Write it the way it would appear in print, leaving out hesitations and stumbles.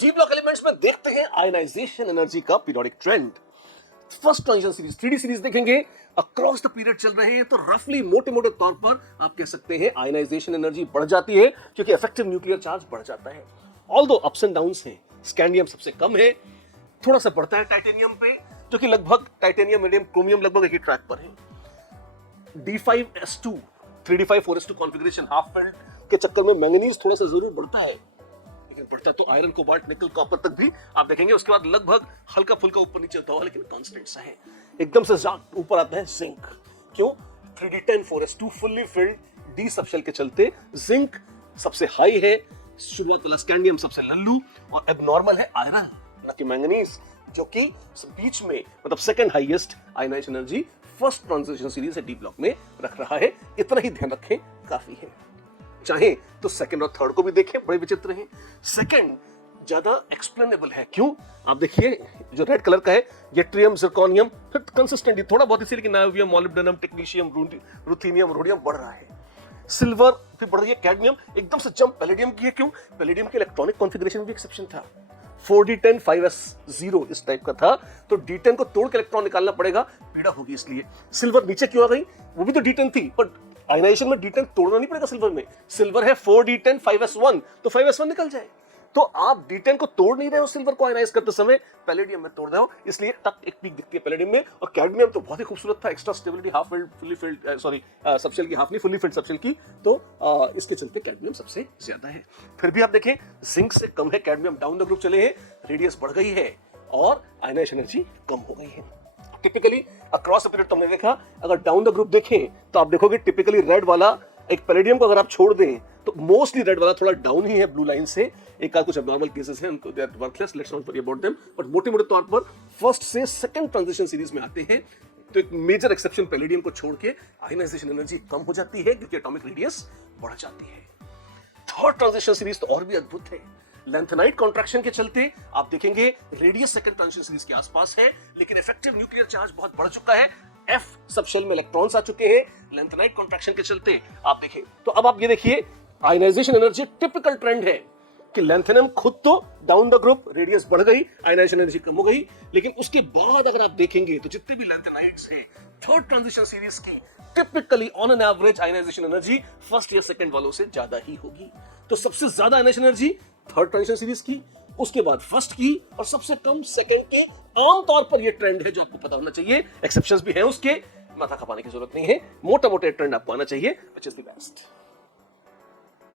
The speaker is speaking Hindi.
डी ब्लॉक एलिमेंट्स में देखते हैं आयनाइजेशन एनर्जी का periodic trend. First transition series 3D series देखेंगे, अक्रॉस द पीरियड चल रहे हैं, तो रफली मोटे मोटे तौर पर आप कह सकते हैं आयनाइजेशन एनर्जी बढ़ जाती है क्योंकि इफेक्टिव न्यूक्लियर चार्ज बढ़ जाता है। ऑल्दो अप्स एंड डाउन्स हैं, स्कैंडियम सबसे कम है, थोड़ा सा बढ़ता है टाइटेनियम पे, जो कि लगभग टाइटेनियम, मीडियम, क्रोमियम लगभग एक ही ट्रैक पर है। D5S2 3D5 4S2 configuration half field के चक्कर में मैंगनीज थोड़ा सा जरूर बढ़ता है, लेकिन बढ़ता तो आयरन, कोबाल्ट, निकल, कॉपर तक भी आप देखेंगे। उसके बाद लगभग हल्का फुल्का ऊपर नीचे होता हुआ, लेकिन कांस्टेंट सा है। एकदम से ऊपर आता है जिंक। क्यों? 3D10 4S2 fully filled D subshell के चलते जिंक सबसे हाई है, शुरुआत वाला स्कैंडियम सबसे लल्लू, और एबनॉर्मल है आयरन, ना कि मैंगनीज, जो कि बीच में मतलब second highest ionization energy first transition series है डी ब्लॉक में रख रहा है। इतना ही ध्यान रखें, काफी है। चाहे तो सेकंड और थर्ड को भी देखें, बड़े विचित्र हैं। सेकंड ज्यादा एक्सप्लेनेबल है। क्यों? आप देखिए, जो रेड कलर का है, यट्रियम, जिरकोनियम, फिर कंसिस्टेंटली थोड़ा बहुत इसी, लेकिन niobium, molybdenum, technetium, ruthenium, rhodium बढ़ रहा है। सिल्वर फिर बढ़ रही है, कैडमियम एकदम से जंप पैलेडियम की है। क्यों? पैलेडियम के इलेक्ट्रॉनिक कॉन्फ़िगरेशन में भी एक्सेप्शन था, 4D10 5S0 इस टाइप का था, तो D10 को तोड़ के इलेक्ट्रॉन निकालना पड़ेगा, पीड़ा होगी। इसलिए सिल्वर नीचे क्यों आ गई? वो भी तो D10 थी, पर आयनाइजेशन में D10 तोड़ना नहीं पड़ेगा सिल्वर में। सिल्वर है 4D10 5S1, तो 5S1 निकल जाए। तो आप D10 को तोड़ नहीं रहे हो, सिल्वर को आयनाइज करते समय पैलेडियम में तोड़ रहे हो, इसलिए टक एक पीक दिखती है पैलेडियम में। और कैडमियम तो बहुत ही खूबसूरत था, extra stability, half filled, fully filled, subshell की हाफ नहीं, फुल्ली फिल्ड सबशेल की, तो इसके चलते कैडमियम सबसे ज्यादा है। फिर भी आप देखें, जिंक से कम है कैडमियम, डाउन द ग्रुप चले हैं, रेडियस बढ़ गई है और आयनाइजेशन एनर्जी कम हो गई है। टिपिकली अक्रॉस द पीरियड तुमने देखा, अगर डाउन द ग्रुप देखें तो आप देखोगे टिपिकली रेड वाला एक पैलेडियम को अगर आप छोड़ दें तो मोस्टली रेड वाला थोड़ा डाउन ही है ब्लू लाइन से। एक आध कुछ एब्नॉर्मल केसेस हैं, उनको they are worthless, let's not worry about them, but मोटे मोटे तौर पर फर्स्ट से सेकंड ट्रांजिशन सीरीज में आते हैं। तो एक मेजर एक्सेप्शन पैलेडियम को छोड़ के आयनाइजेशन एनर्जी कम हो जाती है क्योंकि एटॉमिक रेडियस बढ़ जाती है। थर्ड ट्रांजिशन सीरीज तो और भी अद्भुत है। लेंथेनाइट कॉन्ट्रैक्शन के चलते आप देखेंगे रेडियस सेकंड ट्रांजिशन सीरीज के आसपास है, लेकिन इफेक्टिव न्यूक्लियर चार्ज बहुत बढ़ चुका है। F सबशेल में इलेक्ट्रॉन्स आ चुके हैं लेंथेनाइट कॉन्ट्रैक्शन के चलते। आप देखें तो अब आप ये देखिए, आयनाइजेशन एनर्जी टिपिकल ट्रेंड है कि लेंथेनम खुद तो डाउन द ग्रुप रेडियस बढ़ गई, आयनाइजेशन एनर्जी कम हो गई, लेकिन उसके बाद अगर आप देखेंगे तो जितने भी लेंथेनाइट्स हैं थर्ड ट्रांजिशन सीरीज की, typically on an average ionization energy first या सेकंड वालों से ज्यादा ही होगी। तो सबसे ज्यादा ionization energy third transition series की, उसके बाद फर्स्ट की, और सबसे कम सेकंड के। आमतौर पर ये ट्रेंड है जो आपको पता होना चाहिए, एक्सेप्शंस भी हैं उसके, माथा खपाने की जरूरत नहीं है, मोटा मोटा ट्रेंड आपको आना चाहिए, व्हिच इज द बेस्ट।